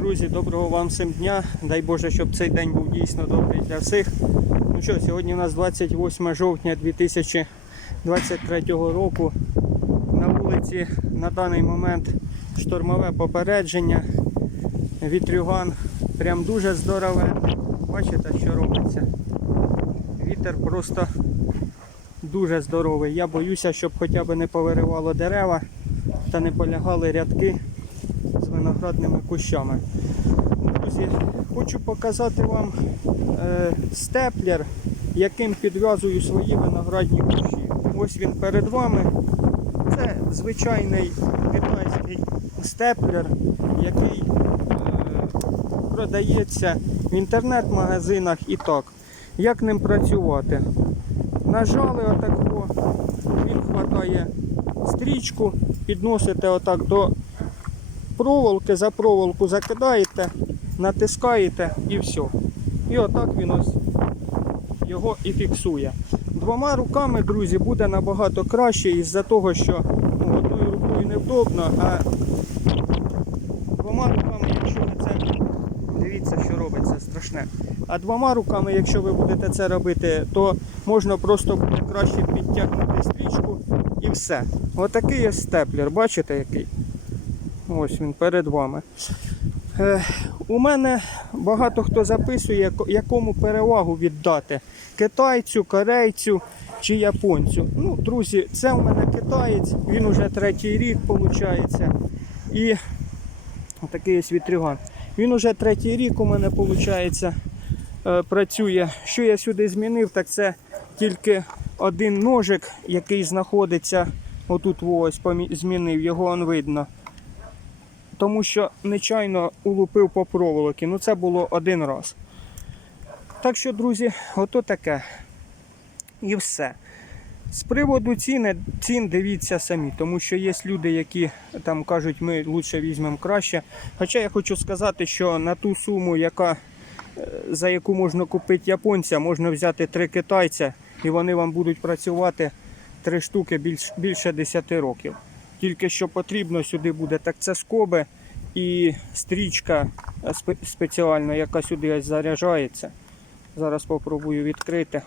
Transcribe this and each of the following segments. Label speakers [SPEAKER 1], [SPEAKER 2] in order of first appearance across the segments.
[SPEAKER 1] Друзі, доброго вам всім дня. Дай Боже, щоб цей день був дійсно добрий для всіх. Ну що, сьогодні у нас 28 жовтня 2023 року. На вулиці на даний момент штормове попередження. Вітрюган прям дуже здорове. Бачите, що робиться? Вітер просто дуже здоровий. Я боюся, щоб хоча б не повиривало дерева та не полягали рядки виноградними кущами. Друзі, хочу показати вам е, степлер, яким підв'язую свої виноградні кущі. Ось він перед вами. Це звичайний китайський степлер, який е, продається в інтернет-магазинах і так. Як ним працювати? Нажали отако, він хватає стрічку, підносите отак до проволоки, за проволоку закидаєте, натискаєте і все. І отак він ось його і фіксує. Двома руками, друзі, буде набагато краще із-за того, що ну, одною рукою невдобно, а двома руками, якщо ви це. Дивіться, що робиться страшне. А двома руками, якщо ви будете це робити, то можна просто краще підтягнути стрічку і все. Отакий ось степлер, бачите який? Ось він перед вами. Е, у мене багато хто записує, якому перевагу віддати китайцю, корейцю чи японцю. Ну, друзі, це у мене китаєць, він уже третій рік виходить. І такий ось вітрюган. Він уже третій рік у мене виходить, працює. Що я сюди змінив, так це тільки один ножик, який знаходиться отут ось змінив, його он видно тому що нечайно улупив по проволоки. Ну це було один раз. Так що, друзі, ото таке. І все. З приводу ціни, цін дивіться самі, тому що є люди, які там кажуть, ми лучше візьмемо краще. Хоча я хочу сказати, що на ту суму, яка, е, за яку можна купити японця, можна взяти три китайця, і вони вам будуть працювати три штуки більш, більше 10 років. Тільки що потрібно сюди буде, так це скоби і стрічка е, спеціальна, яка сюди заряджається. Зараз спробую відкрити.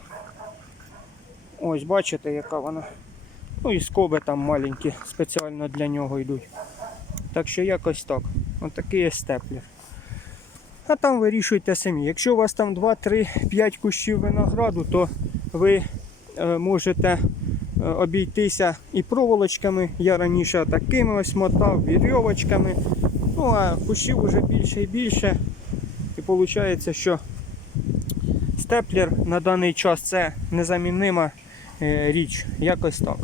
[SPEAKER 1] Ось бачите, яка вона. Ну і скоби там маленькі, спеціально для нього йдуть. Так що якось так. Ось такий є степлер. А там вирішуйте самі. Якщо у вас там 2, 3, 5 кущів винограду, то ви е, можете обійтися і проволочками. Я раніше такими ось мотав, вірьовочками. Ну а кущів вже більше і більше. І виходить, що степлер на даний час це незамінима е, річ. Якось так.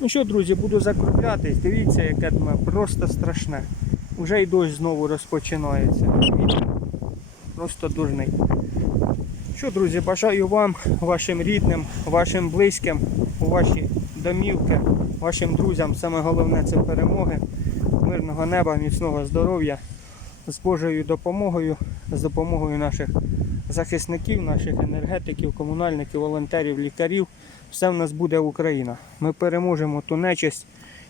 [SPEAKER 1] Ну що, друзі, буду закруглятись. Дивіться, яке дме просто страшне. Уже й дощ знову розпочинається. Просто дурний. Що, друзі, бажаю вам, вашим рідним, вашим близьким, у ваші домівки, вашим друзям. Саме головне це перемоги, мирного неба, міцного здоров'я з Божою допомогою, з допомогою наших захисників, наших енергетиків, комунальників, волонтерів, лікарів. Все в нас буде Україна. Ми переможемо ту нечисть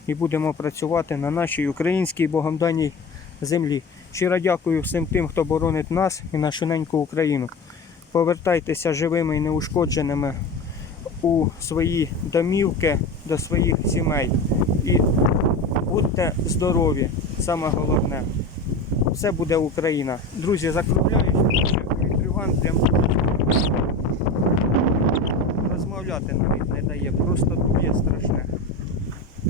[SPEAKER 1] і будемо працювати на нашій українській Богом даній землі. Щиро дякую всім тим, хто боронить нас і нашу неньку Україну. Повертайтеся живими і неушкодженими у свої домівки до своїх сімей. І будьте здорові, саме головне. Все буде Україна. Друзі, закругляю, тому вітрюган прям розмовляти навіть не дає. Просто дує страшне.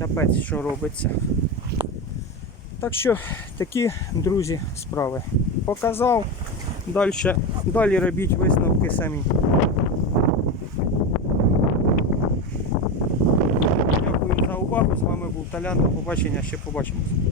[SPEAKER 1] Капець, що робиться. Так що такі, друзі, справи. Показав. Далі, далі робіть висновки самі. Дякую за увагу. З вами був Талян. До побачення, ще побачимось.